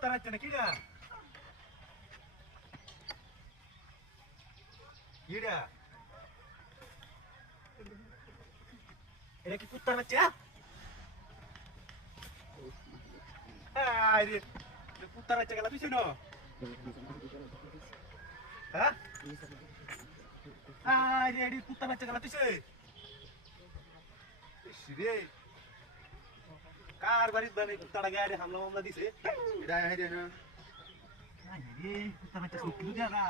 কুত্তা রাখছে না কিরা কিরা এটা কি কুত্তা বাচ্চা আরে কুত্তা বাচ্চা গেল পিছনে হ্যাঁ আরে এডি কুত্তা বাচ্চা গেল পিছনে রে কার বাড়িতে বানি কুত্তাটা গায়ে হামলা মামলা দিছে এটা হাইরে না আরে কুত্তা বাচ্চা সুকি দিয়ারা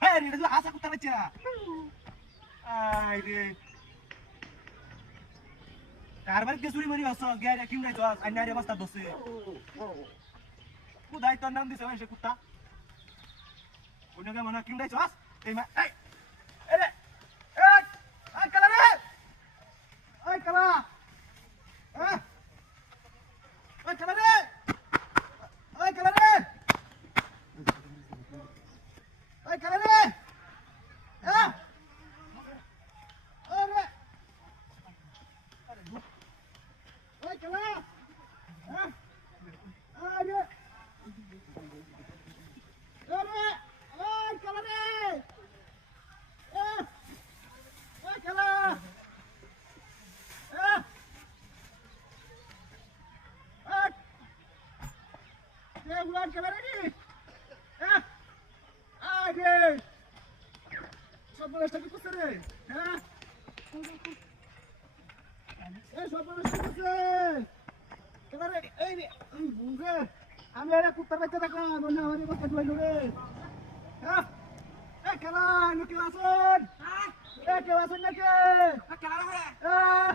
হ্যাঁ রে এটা হাসা কুত্তা বাচ্চা আরে কার বাড়িতে চুরি মারি বাস গায়ে কিম নাই তো আইনারে বস্তা দছে কুদাই তোর নাম দিছে সে কুত্তা কোনকে মনে কিম নাই চস এই মা এই এরে এই কালা রে এই কালা Oi, Calare! Oi, Calare! Oi, Calare! Ah! Oi, Oi, Calare! Ah! Oi, Oi, Calare! Ah! Oi, Calare! Ah! Ulan kamera ni. Aje. Sobat lagi kusere. Ha? Sobat lagi kusere. Kamera ni. Bunga. Ami ada kutar baca tak lah. Mana hari baca dua dulu. Ha? Kala, nu kilasan. Kilasan lagi. Kala lah.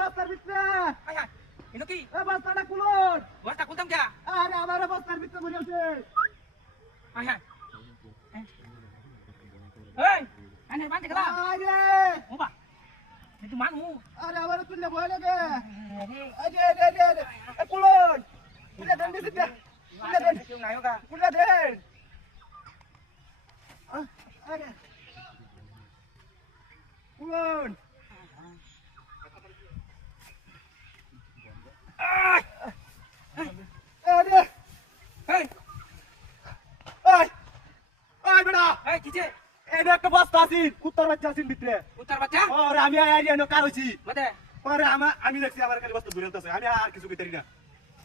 Bastar bitna. Ayah. Ini ki? Bastarnya kulon. Bastar kultam kya? Ada amara bastar bitna beri ase. Ayah. Hei, ane bante kala. Aje. Oba. Itu manu. Ada amara tunne boleh ke? Aje. Kulon. Punya dan di situ. Punya dan. Kau naik ke? Punya dan. Ada. Kulon. কুত্তার বাচ্চা আছেন ভিতরে কুত্তার বাচ্চা আরে আমি আইয়া কার হইছি মানে পরে আমি দেখছি আমার খালি বস্তু দূরে আছে আমি আর কিছু কইতারি না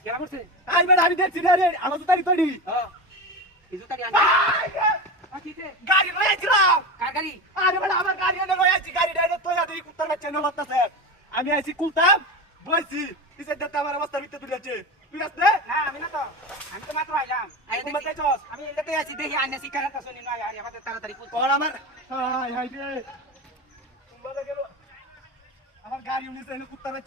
কেলা করছে আই বেটা আমি দেখছি না রে আমার জুতারি তড়ি হ্যাঁ এই জুতারি আনি আকিতে গাড়ি লই আইছিলাম কার গাড়ি আরে বেটা আমার গাড়ি এনে লই আইছি গাড়ি ডাইরেক্ট তোয়া দেই কুত্তার বাচ্চা এনে লতাছে আমি আইছি কুলতাম বইছি ইসে দত্তা আমার অবস্থা ভিতরে তুলেছে তুই আসবে না আমি না তো আমি তো মাত্র আইলাম আই দেখি আমি এটাতে আছি দেখি আইনা শিকারত শুনি না আর আমাদের তাড়াতাড়ি কল আমার হাই হাই রে তোমরা গেল আমার গাড়ি উনিছে কুত্তা বাচ্চা